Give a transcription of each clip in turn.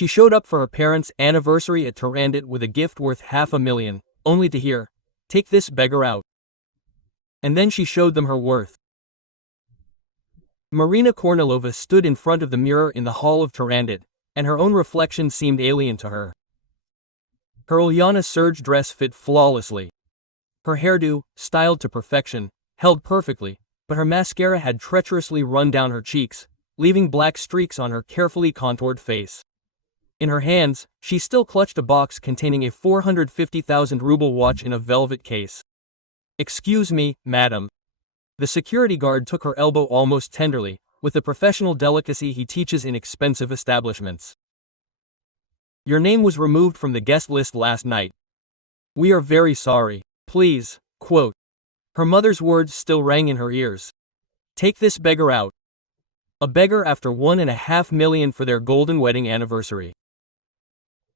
She showed up for her parents' anniversary at Tarandit with a gift worth $500,000, only to hear, "Take this beggar out." And then she showed them her worth. Marina Kornilova stood in front of the mirror in the hall of Tarandit, and her own reflection seemed alien to her. Her Ulyana serge dress fit flawlessly. Her hairdo, styled to perfection, held perfectly, but her mascara had treacherously run down her cheeks, leaving black streaks on her carefully contoured face. In her hands, she still clutched a box containing a 450,000 ruble watch in a velvet case. "Excuse me, madam." The security guard took her elbow almost tenderly, with the professional delicacy he teaches in expensive establishments. "Your name was removed from the guest list last night. We are very sorry. Please, quote." Her mother's words still rang in her ears. "Take this beggar out." A beggar after $1.5 million for their golden wedding anniversary.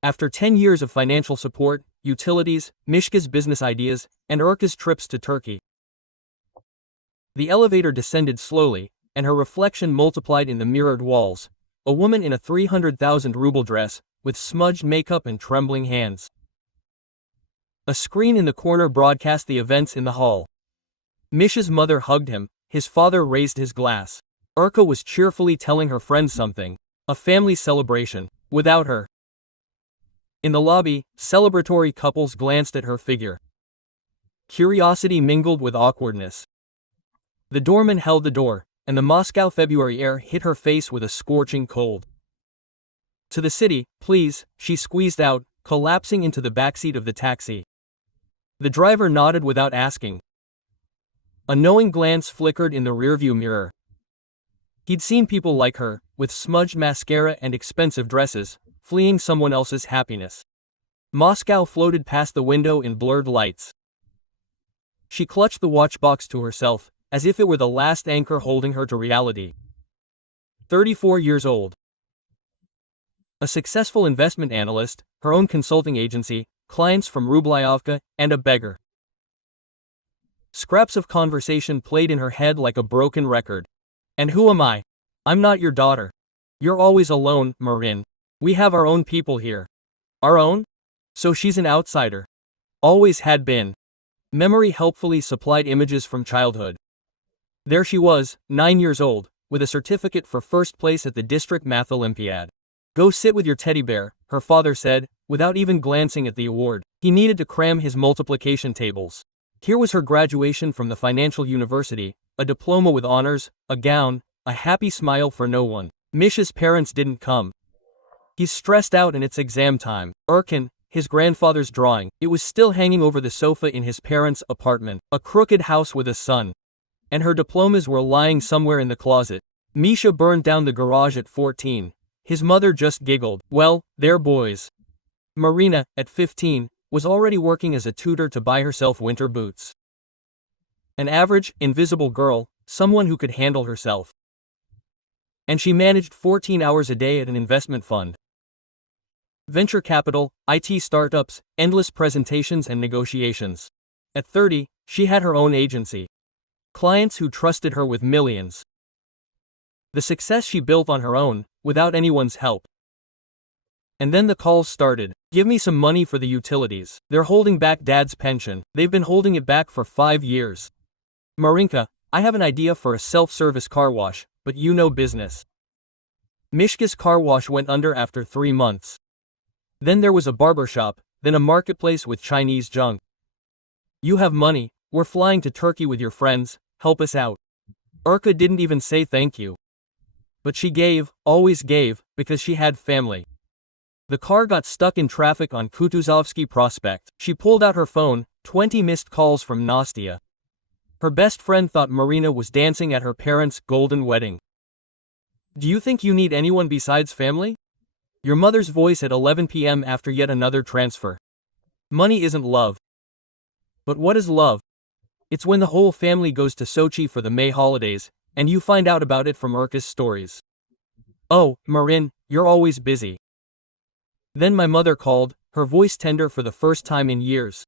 After 10 years of financial support, utilities, Mishka's business ideas, and Urka's trips to Turkey. The elevator descended slowly, and her reflection multiplied in the mirrored walls, a woman in a 300,000 ruble dress, with smudged makeup and trembling hands. A screen in the corner broadcast the events in the hall. Misha's mother hugged him, his father raised his glass. Urka was cheerfully telling her friends something, a family celebration, without her. In the lobby, celebratory couples glanced at her figure. Curiosity mingled with awkwardness. The doorman held the door, and the Moscow February air hit her face with a scorching cold. "To the city, please," she squeezed out, collapsing into the backseat of the taxi. The driver nodded without asking. A knowing glance flickered in the rearview mirror. He'd seen people like her, with smudged mascara and expensive dresses, fleeing someone else's happiness. Moscow floated past the window in blurred lights. She clutched the watchbox to herself, as if it were the last anchor holding her to reality. 34 years old. A successful investment analyst, her own consulting agency, clients from Rublyovka, and a beggar. Scraps of conversation played in her head like a broken record. "And who am I? I'm not your daughter. You're always alone, Marin. We have our own people here." Our own? So she's an outsider. Always had been. Memory helpfully supplied images from childhood. There she was, 9 years old, with a certificate for first place at the district math Olympiad. "Go sit with your teddy bear," her father said, without even glancing at the award. He needed to cram his multiplication tables. Here was her graduation from the financial university, a diploma with honors, a gown, a happy smile for no one. Misha's parents didn't come. He's stressed out and it's exam time. Erkin, his grandfather's drawing, it was still hanging over the sofa in his parents' apartment, a crooked house with a son. And her diplomas were lying somewhere in the closet. Misha burned down the garage at 14. His mother just giggled. Well, they're boys. Marina, at 15, was already working as a tutor to buy herself winter boots. An average, invisible girl, someone who could handle herself. And she managed 14 hours a day at an investment fund. Venture capital, IT startups, endless presentations and negotiations. At 30, she had her own agency. Clients who trusted her with millions. The success she built on her own, without anyone's help. And then the calls started. "Give me some money for the utilities. They're holding back Dad's pension. They've been holding it back for 5 years. Marinka, I have an idea for a self-service car wash, but you know business." Mishka's car wash went under after 3 months. Then there was a barber shop, then a marketplace with Chinese junk. "You have money, we're flying to Turkey with your friends, help us out." Urka didn't even say thank you. But she gave, always gave, because she had family. The car got stuck in traffic on Kutuzovsky Prospect. She pulled out her phone, 20 missed calls from Nastia. Her best friend thought Marina was dancing at her parents' golden wedding. "Do you think you need anyone besides family?" Your mother's voice at 11 p.m. after yet another transfer. Money isn't love. But what is love? It's when the whole family goes to Sochi for the May holidays, and you find out about it from Urka's stories. "Oh, Marin, you're always busy." Then my mother called, her voice tender for the first time in years.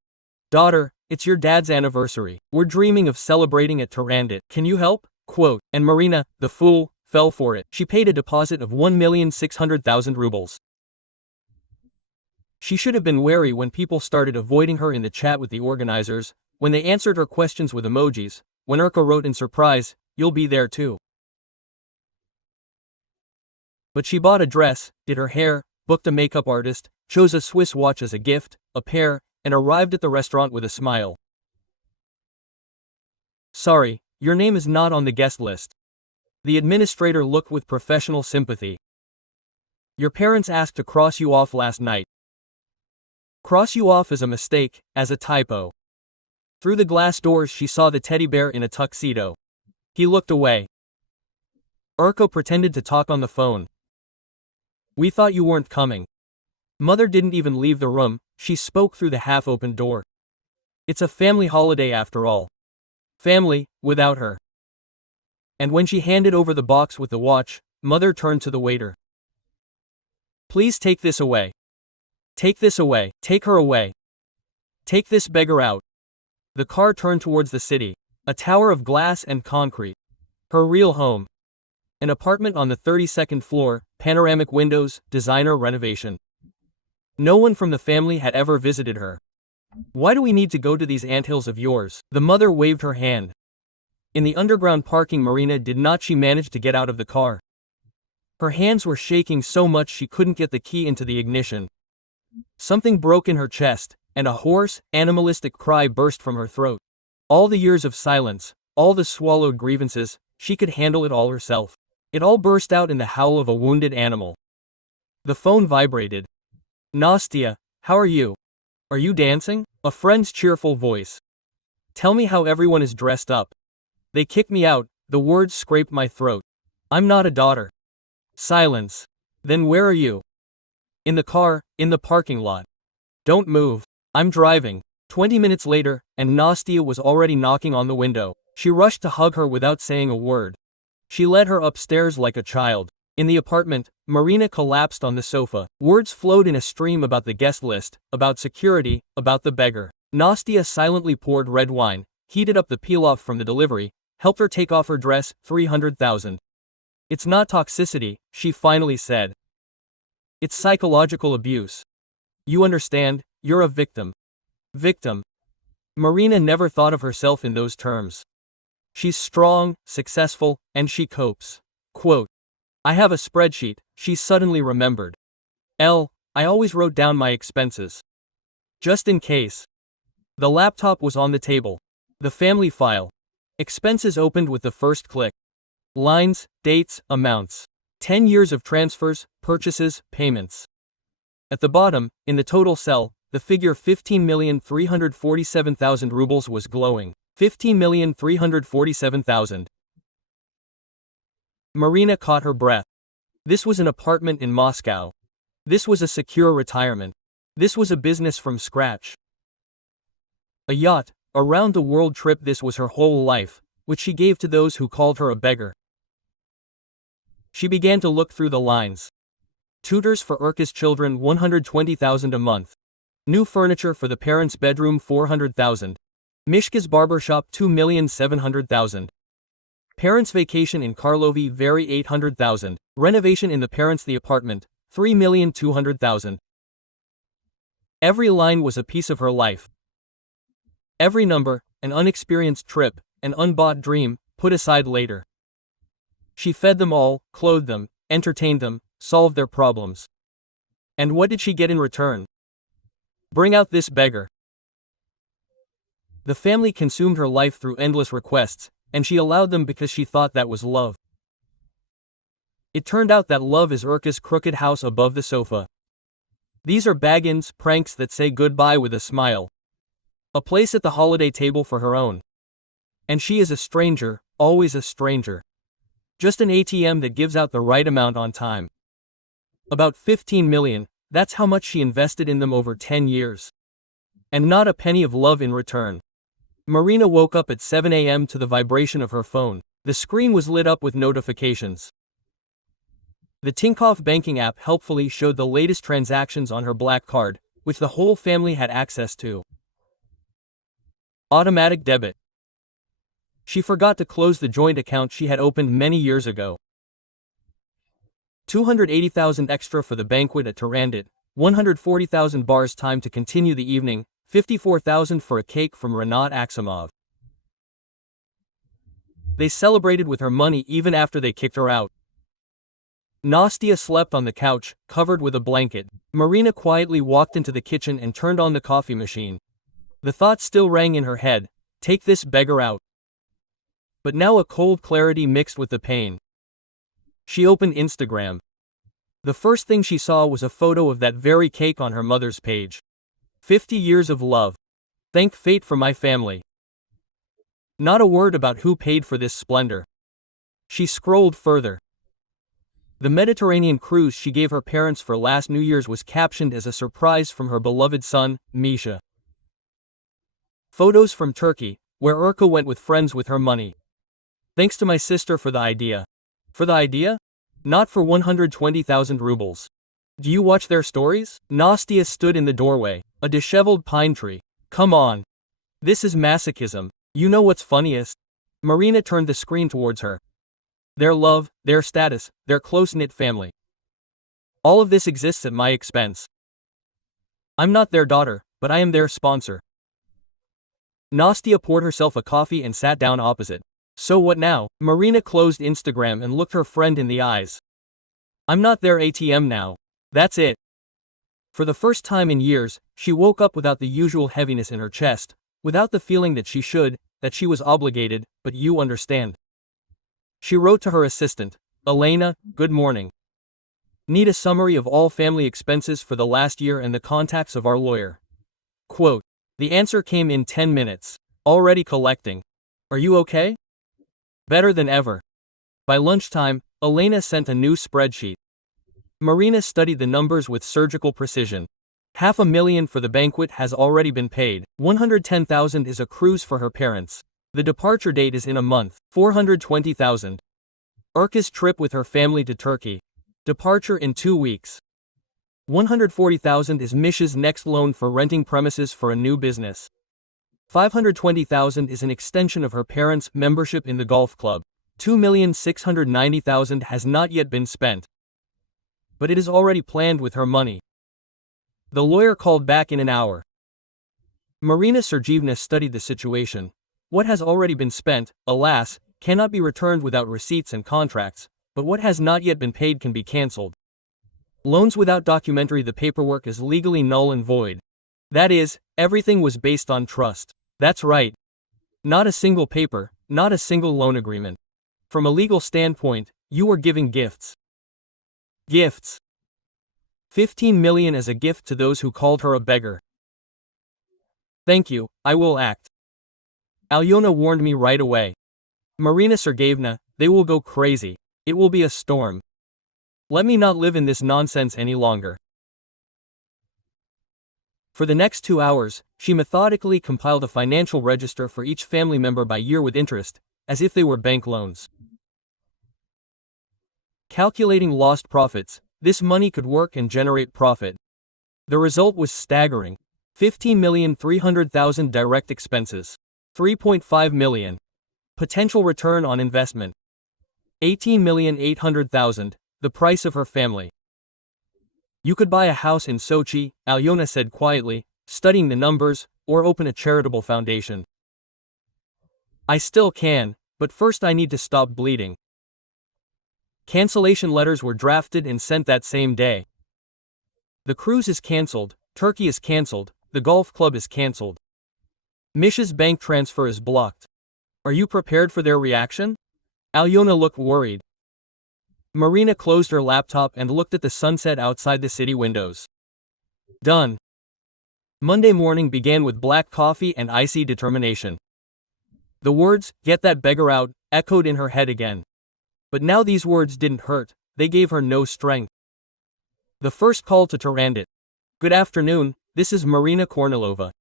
"Daughter, it's your dad's anniversary. We're dreaming of celebrating at Tarandit. Can you help?" Quote, and Marina, the fool, fell for it. She paid a deposit of 1,600,000 rubles. She should have been wary when people started avoiding her in the chat with the organizers, when they answered her questions with emojis, when Urka wrote in surprise, "You'll be there too." But she bought a dress, did her hair, booked a makeup artist, chose a Swiss watch as a gift, a pair, and arrived at the restaurant with a smile. "Sorry, your name is not on the guest list." The administrator looked with professional sympathy. "Your parents asked to cross you off last night." Cross you off as a mistake, as a typo. Through the glass doors she saw the teddy bear in a tuxedo. He looked away. Urko pretended to talk on the phone. "We thought you weren't coming." Mother didn't even leave the room, she spoke through the half-open door. "It's a family holiday after all." Family, without her. And when she handed over the box with the watch, Mother turned to the waiter. "Please take this away. Take this away, take her away. Take this beggar out." The car turned towards the city, a tower of glass and concrete. Her real home. An apartment on the 32nd floor, panoramic windows, designer renovation. No one from the family had ever visited her. "Why do we need to go to these anthills of yours?" The mother waved her hand. In the underground parking marina did not she manage to get out of the car? Her hands were shaking so much she couldn't get the key into the ignition. Something broke in her chest, and a hoarse, animalistic cry burst from her throat. All the years of silence, all the swallowed grievances, she could handle it all herself. It all burst out in the howl of a wounded animal. The phone vibrated. "Nastia, how are you? Are you dancing?" A friend's cheerful voice. "Tell me how everyone is dressed up." "They kicked me out," the words scraped my throat. "I'm not a daughter." Silence. "Then where are you?" "In the car, in the parking lot." "Don't move. I'm driving." 20 minutes later, and Nastia was already knocking on the window. She rushed to hug her without saying a word. She led her upstairs like a child. In the apartment, Marina collapsed on the sofa. Words flowed in a stream about the guest list, about security, about the beggar. Nastia silently poured red wine, heated up the pilaf from the delivery, helped her take off her dress. 300,000. "It's not toxicity," she finally said. "It's psychological abuse. You understand, you're a victim." Victim. Marina never thought of herself in those terms. She's strong, successful, and she copes. Quote, "I have a spreadsheet," she suddenly remembered. I always wrote down my expenses. Just in case. The laptop was on the table. The family file. Expenses opened with the first click. Lines, dates, amounts. 10 years of transfers, purchases, payments. At the bottom, in the total cell, the figure 15,347,000 rubles was glowing. 15,347,000. Marina caught her breath. This was an apartment in Moscow. This was a secure retirement. This was a business from scratch. A yacht, a round-the-world trip. This was her whole life, which she gave to those who called her a beggar. She began to look through the lines. Tutors for Urka's children 120,000 a month. New furniture for the parents' bedroom 400,000. Mishka's barbershop 2,700,000. Parents' vacation in Karlovy Vary 800,000. Renovation in the parents' apartment 3,200,000. Every line was a piece of her life. Every number, an unexperienced trip, an unbought dream, put aside later. She fed them all, clothed them, entertained them, solved their problems. And what did she get in return? Bring out this beggar. The family consumed her life through endless requests, and she allowed them because she thought that was love. It turned out that love is Urka's crooked house above the sofa. These are bag-ins, pranks that say goodbye with a smile. A place at the holiday table for her own. And she is a stranger, always a stranger. Just an ATM that gives out the right amount on time. About 15 million, that's how much she invested in them over 10 years. And not a penny of love in return. Marina woke up at 7 a.m. to the vibration of her phone. The screen was lit up with notifications. The Tinkoff banking app helpfully showed the latest transactions on her black card, which the whole family had access to. Automatic debit. She forgot to close the joint account she had opened many years ago. 280,000 extra for the banquet at Tarandit, 140,000 bars time to continue the evening, 54,000 for a cake from Renat Aksimov. They celebrated with her money even after they kicked her out. Nastia slept on the couch, covered with a blanket. Marina quietly walked into the kitchen and turned on the coffee machine. The thought still rang in her head, take this beggar out. But now a cold clarity mixed with the pain. She opened Instagram. The first thing she saw was a photo of that very cake on her mother's page. 50 years of love. Thank fate for my family. Not a word about who paid for this splendor. She scrolled further. The Mediterranean cruise she gave her parents for last New Year's was captioned as a surprise from her beloved son, Misha. Photos from Turkey, where Urka went with friends with her money. Thanks to my sister for the idea. For the idea? Not for 120,000 rubles. Do you watch their stories? Nastia stood in the doorway, a disheveled pine tree. Come on. This is masochism. You know what's funniest? Marina turned the screen towards her. Their love, their status, their close-knit family. All of this exists at my expense. I'm not their daughter, but I am their sponsor. Nastia poured herself a coffee and sat down opposite. So what now? Marina closed Instagram and looked her friend in the eyes. I'm not their ATM now. That's it. For the first time in years, she woke up without the usual heaviness in her chest, without the feeling that she should, that she was obligated, but you understand. She wrote to her assistant, Elena, good morning. Need a summary of all family expenses for the last year and the contacts of our lawyer. Quote. The answer came in 10 minutes. Already collecting. Are you okay? Better than ever. By lunchtime, Elena sent a new spreadsheet. Marina studied the numbers with surgical precision. $500,000 for the banquet has already been paid. 110,000 is a cruise for her parents. The departure date is in a month. 420,000. Urka's trip with her family to Turkey. Departure in 2 weeks. 140,000 is Misha's next loan for renting premises for a new business. 520,000 is an extension of her parents' membership in the golf club. 2,690,000 has not yet been spent. But it is already planned with her money. The lawyer called back in an hour. Marina Sergeyevna studied the situation. What has already been spent, alas, cannot be returned without receipts and contracts, but what has not yet been paid can be cancelled. Loans without documentary, the paperwork is legally null and void. That is, everything was based on trust. That's right. Not a single paper, not a single loan agreement. From a legal standpoint, you were giving gifts. Gifts. 15 million as a gift to those who called her a beggar. Thank you, I will act. Alyona warned me right away. Marina Sergeyevna, they will go crazy. It will be a storm. Let me not live in this nonsense any longer. For the next 2 hours, she methodically compiled a financial register for each family member by year with interest, as if they were bank loans. Calculating lost profits, this money could work and generate profit. The result was staggering. 15,300,000 direct expenses. 3.5 million. Potential return on investment. 18,800,000, the price of her family. You could buy a house in Sochi, Alyona said quietly, studying the numbers, or open a charitable foundation. I still can, but first I need to stop bleeding. Cancellation letters were drafted and sent that same day. The cruise is cancelled, Turkey is cancelled, the golf club is cancelled. Misha's bank transfer is blocked. Are you prepared for their reaction? Alyona looked worried. Marina closed her laptop and looked at the sunset outside the city windows. Done. Monday morning began with black coffee and icy determination. The words, "Get that beggar out," echoed in her head again. But now these words didn't hurt, they gave her no strength. The first call to Tarandit. Good afternoon, this is Marina Kornilova.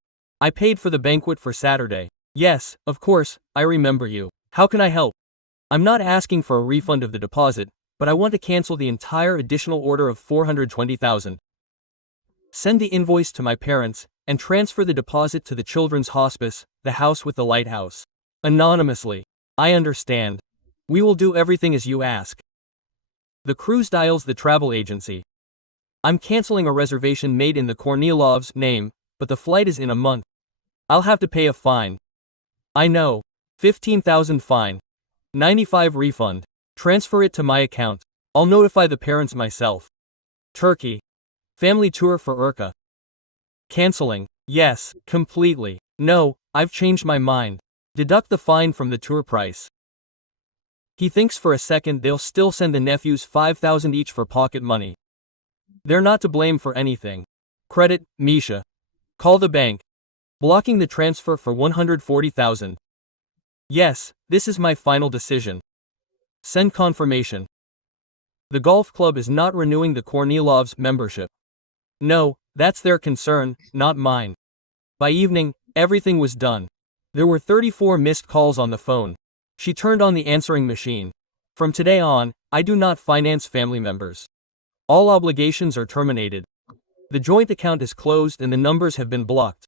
I paid for the banquet for Saturday. Yes, of course, I remember you. How can I help? I'm not asking for a refund of the deposit, but I want to cancel the entire additional order of 420,000. Send the invoice to my parents, and transfer the deposit to the children's hospice, the house with the lighthouse. Anonymously. I understand. We will do everything as you ask. The cruise dials the travel agency. I'm canceling a reservation made in the Kornilov's name, but the flight is in a month. I'll have to pay a fine. I know. 15,000 fine. 95 refund. Transfer it to my account. I'll notify the parents myself. Turkey. Family tour for Urka. Canceling. Yes, completely. No, I've changed my mind. Deduct the fine from the tour price. He thinks for a second they'll still send the nephews 5,000 each for pocket money. They're not to blame for anything. Credit, Misha. Call the bank. Blocking the transfer for 140,000. Yes, this is my final decision. Send confirmation. The golf club is not renewing the Kornilov's membership. No, that's their concern, not mine. By evening, everything was done. There were 34 missed calls on the phone. She turned on the answering machine. From today on, I do not finance family members. All obligations are terminated. The joint account is closed and the numbers have been blocked.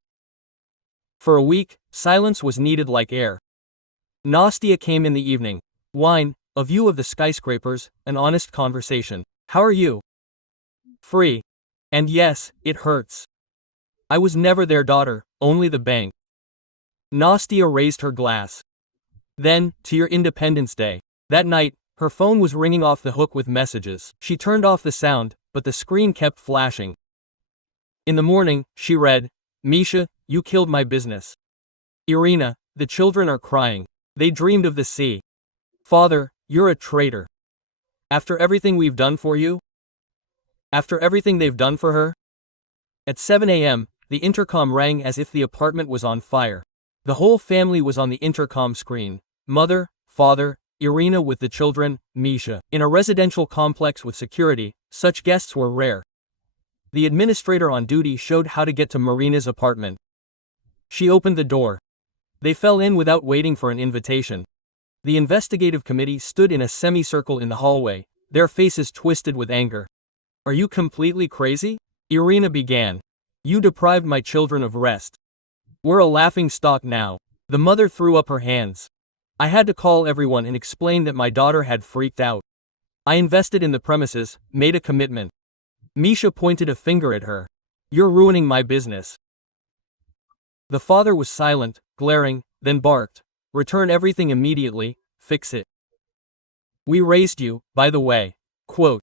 For a week, silence was needed like air. Nastia came in the evening. Wine, a view of the skyscrapers, an honest conversation. How are you? Free. And yes, it hurts. I was never their daughter, only the bank. Nastia raised her glass. Then, to your Independence Day. That night, her phone was ringing off the hook with messages. She turned off the sound, but the screen kept flashing. In the morning, she read, Misha, you killed my business. Irina, the children are crying. They dreamed of the sea. Father, you're a traitor. After everything we've done for you? After everything they've done for her? At 7 a.m., the intercom rang as if the apartment was on fire. The whole family was on the intercom screen. Mother, father, Irina with the children, Misha. In a residential complex with security, such guests were rare. The administrator on duty showed how to get to Marina's apartment. She opened the door. They fell in without waiting for an invitation. The investigative committee stood in a semicircle in the hallway, their faces twisted with anger. Are you completely crazy? Irina began. You deprived my children of rest. We're a laughing stock now. The mother threw up her hands. I had to call everyone and explain that my daughter had freaked out. I invested in the premises, made a commitment. Misha pointed a finger at her. You're ruining my business. The father was silent, glaring, then barked. Return everything immediately, fix it. We raised you, by the way. Quote.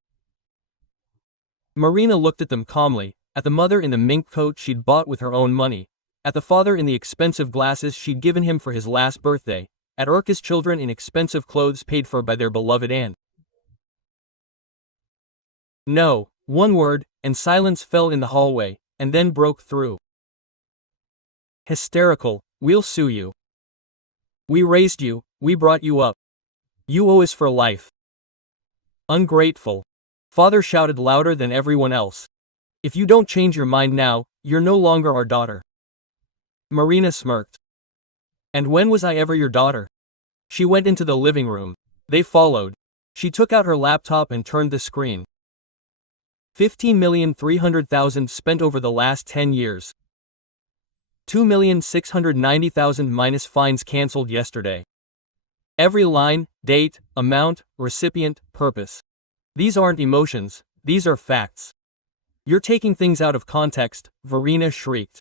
Marina looked at them calmly, at the mother in the mink coat she'd bought with her own money, at the father in the expensive glasses she'd given him for his last birthday, at Urka's children in expensive clothes paid for by their beloved aunt. No, one word, and silence fell in the hallway, and then broke through. Hysterical, we'll sue you. We raised you, we brought you up. You owe us for life. Ungrateful. Father shouted louder than everyone else. If you don't change your mind now, you're no longer our daughter. Marina smirked. And when was I ever your daughter? She went into the living room. They followed. She took out her laptop and turned the screen. 15,300,000 spent over the last 10 years. 2,690,000 minus fines cancelled yesterday. Every line, date, amount, recipient, purpose. These aren't emotions, these are facts. You're taking things out of context, Verena shrieked.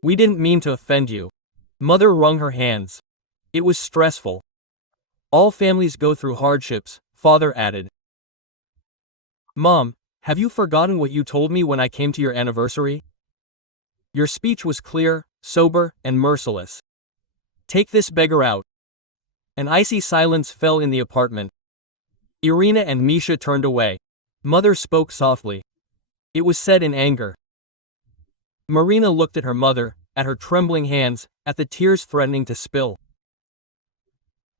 We didn't mean to offend you. Mother wrung her hands. It was stressful. All families go through hardships, father added. Mom, have you forgotten what you told me when I came to your anniversary? Your speech was clear, sober, and merciless. Take this beggar out. An icy silence fell in the apartment. Irina and Misha turned away. Mother spoke softly. It was said in anger. Marina looked at her mother, at her trembling hands, at the tears threatening to spill.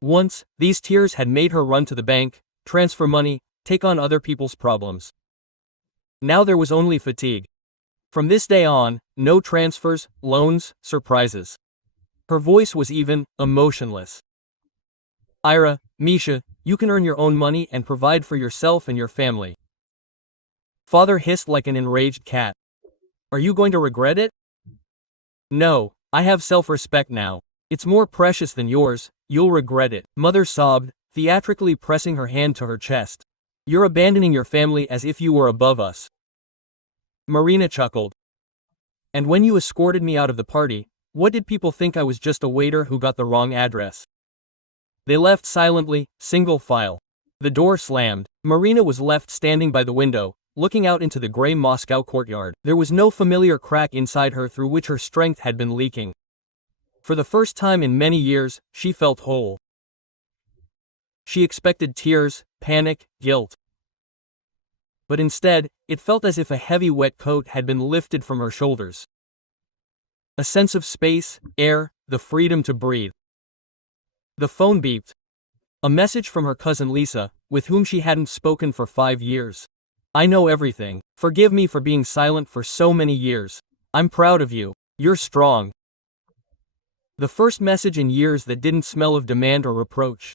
Once, these tears had made her run to the bank, transfer money, take on other people's problems. Now there was only fatigue. From this day on, no transfers, loans, surprises. Her voice was even, emotionless. Ira, Misha, you can earn your own money and provide for yourself and your family. Father hissed like an enraged cat. Are you going to regret it? No, I have self-respect now. It's more precious than yours, you'll regret it. Mother sobbed, theatrically pressing her hand to her chest. You're abandoning your family as if you were above us. Marina chuckled. And when you escorted me out of the party, what did people think? I was just a waiter who got the wrong address. They left silently, single file. The door slammed. Marina was left standing by the window, looking out into the gray Moscow courtyard. There was no familiar crack inside her through which her strength had been leaking. For the first time in many years, she felt whole. She expected tears, panic, guilt. But instead, it felt as if a heavy wet coat had been lifted from her shoulders. A sense of space, air, the freedom to breathe. The phone beeped. A message from her cousin Lisa, with whom she hadn't spoken for 5 years. I know everything. Forgive me for being silent for so many years. I'm proud of you. You're strong. The first message in years that didn't smell of demand or reproach.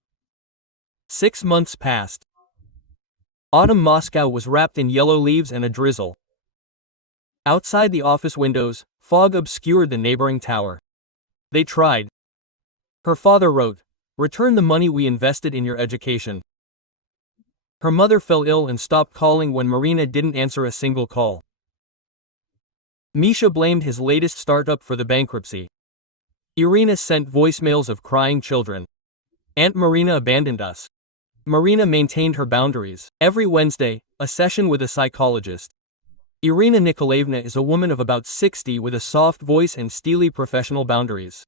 6 months passed. Autumn Moscow was wrapped in yellow leaves and a drizzle. Outside the office windows, fog obscured the neighboring tower. They tried. Her father wrote, "Return the money we invested in your education." Her mother fell ill and stopped calling when Marina didn't answer a single call. Misha blamed his latest startup for the bankruptcy. Irina sent voicemails of crying children. Aunt Marina abandoned us. Marina maintained her boundaries. Every Wednesday, a session with a psychologist. Irina Nikolaevna is a woman of about 60 with a soft voice and steely professional boundaries.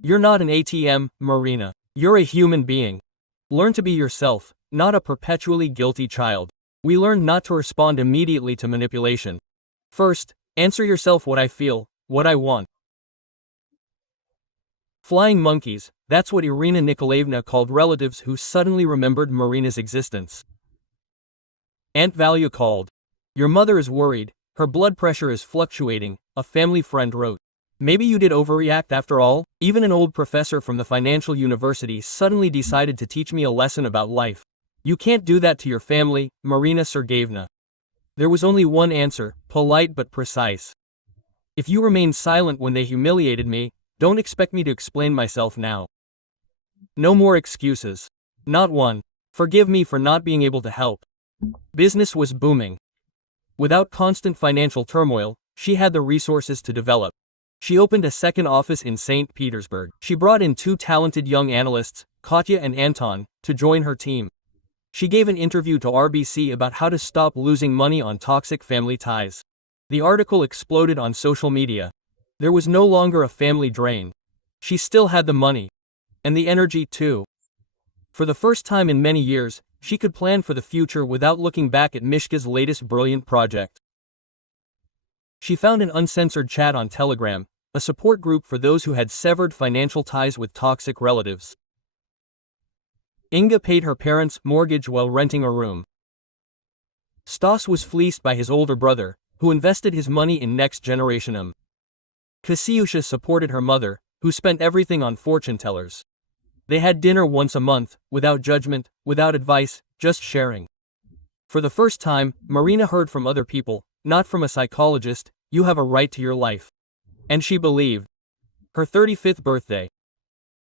You're not an ATM, Marina. You're a human being. Learn to be yourself, not a perpetually guilty child. We learned not to respond immediately to manipulation. First, answer yourself what I feel, what I want. Flying monkeys, that's what Irina Nikolaevna called relatives who suddenly remembered Marina's existence. Aunt Valia called. Your mother is worried, her blood pressure is fluctuating, a family friend wrote. Maybe you did overreact after all? Even an old professor from the financial university suddenly decided to teach me a lesson about life. You can't do that to your family, Marina Sergeyevna. There was only one answer, polite but precise. If you remained silent when they humiliated me, don't expect me to explain myself now. No more excuses. Not one. Forgive me for not being able to help. Business was booming. Without constant financial turmoil, she had the resources to develop. She opened a second office in St. Petersburg. She brought in 2 talented young analysts, Katya and Anton, to join her team. She gave an interview to RBC about how to stop losing money on toxic family ties. The article exploded on social media. There was no longer a family drain. She still had the money. And the energy too. For the first time in many years, she could plan for the future without looking back at Mishka's latest brilliant project. She found an uncensored chat on Telegram, a support group for those who had severed financial ties with toxic relatives. Inga paid her parents' mortgage while renting a room. Stas was fleeced by his older brother, who invested his money in Next Generationum. Kasiusha supported her mother, who spent everything on fortune tellers. They had dinner once a month, without judgment, without advice, just sharing. For the first time, Marina heard from other people, not from a psychologist, you have a right to your life. And she believed. Her 35th birthday.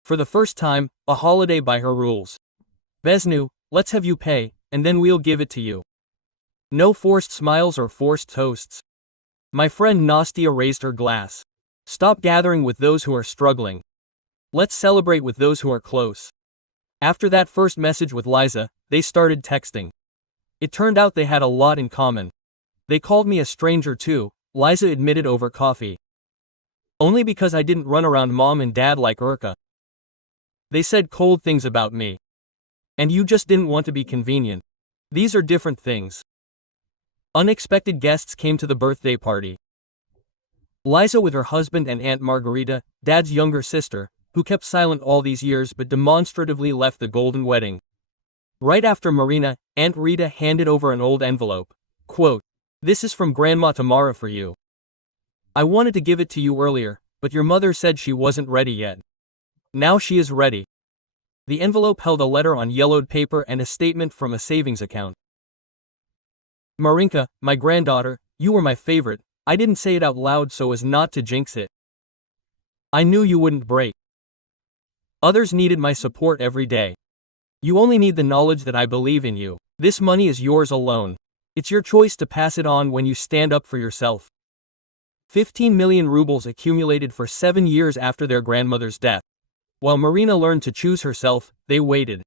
For the first time, a holiday by her rules. Besnu, let's have you pay, and then we'll give it to you. No forced smiles or forced toasts. My friend Nastia raised her glass. Stop gathering with those who are struggling. Let's celebrate with those who are close. After that first message with Liza, they started texting. It turned out they had a lot in common. They called me a stranger too, Liza admitted over coffee. Only because I didn't run around mom and dad like Urka. They said cold things about me. And you just didn't want to be convenient. These are different things. Unexpected guests came to the birthday party. Liza with her husband and Aunt Margarita, Dad's younger sister, who kept silent all these years but demonstratively left the golden wedding. Right after Marina, Aunt Rita handed over an old envelope. Quote, "This is from Grandma Tamara for you. I wanted to give it to you earlier, but your mother said she wasn't ready yet. Now she is ready." The envelope held a letter on yellowed paper and a statement from a savings account. Marinka, my granddaughter, you were my favorite. I didn't say it out loud so as not to jinx it. I knew you wouldn't break. Others needed my support every day. You only need the knowledge that I believe in you. This money is yours alone. It's your choice to pass it on when you stand up for yourself. 15 million rubles accumulated for 7 years after their grandmother's death. While Marina learned to choose herself, they waited.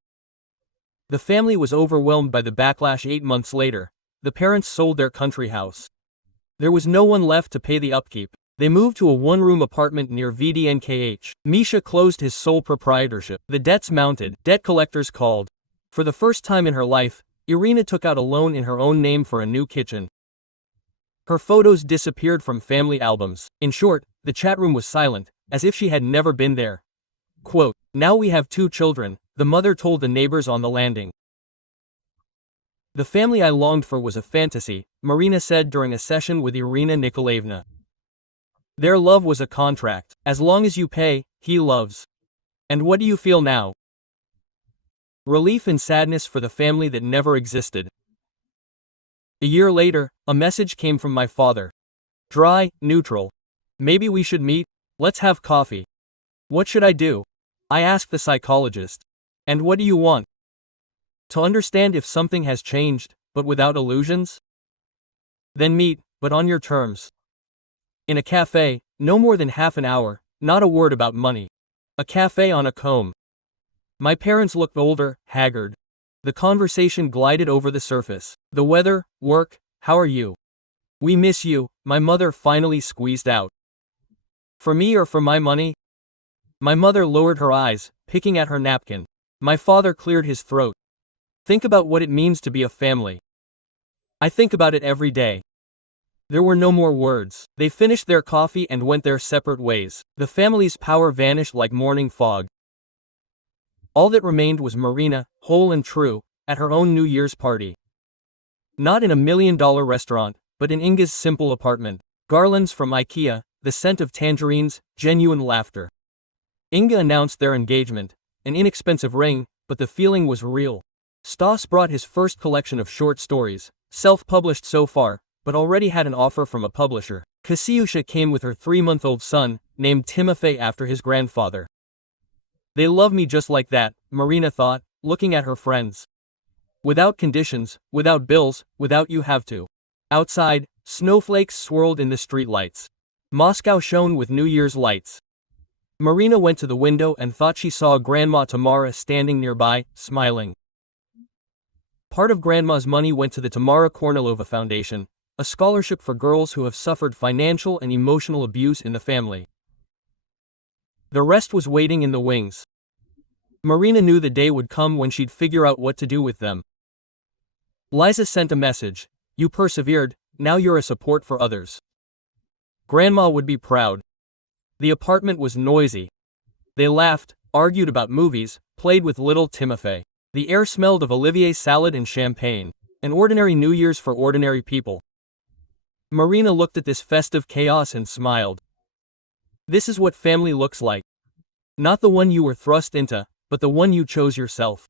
The family was overwhelmed by the backlash 8 months later. The parents sold their country house. There was no one left to pay the upkeep. They moved to a one-room apartment near VDNKH. Misha closed his sole proprietorship. The debts mounted. Debt collectors called. For the first time in her life, Irina took out a loan in her own name for a new kitchen. Her photos disappeared from family albums. In short, the chat room was silent, as if she had never been there. Quote, "Now we have 2 children, the mother told the neighbors on the landing. The family I longed for was a fantasy," Marina said during a session with Irina Nikolaevna. "Their love was a contract. As long as you pay, he loves." And what do you feel now? Relief and sadness for the family that never existed. A year later, a message came from my father. Dry, neutral. "Maybe we should meet? Let's have coffee." What should I do? I asked the psychologist. And what do you want? To understand if something has changed, but without illusions? Then meet, but on your terms. In a cafe, no more than half an hour, not a word about money. A cafe on a comb. My parents looked older, haggard. The conversation glided over the surface. The weather, work, how are you? We miss you, my mother finally squeezed out. For me or for my money? My mother lowered her eyes, picking at her napkin. My father cleared his throat. Think about what it means to be a family. I think about it every day. There were no more words. They finished their coffee and went their separate ways. The family's power vanished like morning fog. All that remained was Marina, whole and true, at her own New Year's party. Not in a $1 million restaurant, but in Inga's simple apartment. Garlands from IKEA, the scent of tangerines, genuine laughter. Inga announced their engagement, an inexpensive ring, but the feeling was real. Stas brought his first collection of short stories, self-published so far, but already had an offer from a publisher. Kasiusha came with her 3-month-old son, named Timofey after his grandfather. They love me just like that, Marina thought, looking at her friends. Without conditions, without bills, without you have to. Outside, snowflakes swirled in the streetlights. Moscow shone with New Year's lights. Marina went to the window and thought she saw Grandma Tamara standing nearby, smiling. Part of Grandma's money went to the Tamara Kornilova Foundation, a scholarship for girls who have suffered financial and emotional abuse in the family. The rest was waiting in the wings. Marina knew the day would come when she'd figure out what to do with them. Liza sent a message. You persevered, now you're a support for others. Grandma would be proud. The apartment was noisy. They laughed, argued about movies, played with little Timofey. The air smelled of Olivier salad and champagne. An ordinary New Year's for ordinary people. Marina looked at this festive chaos and smiled. This is what family looks like. Not the one you were thrust into, but the one you chose yourself.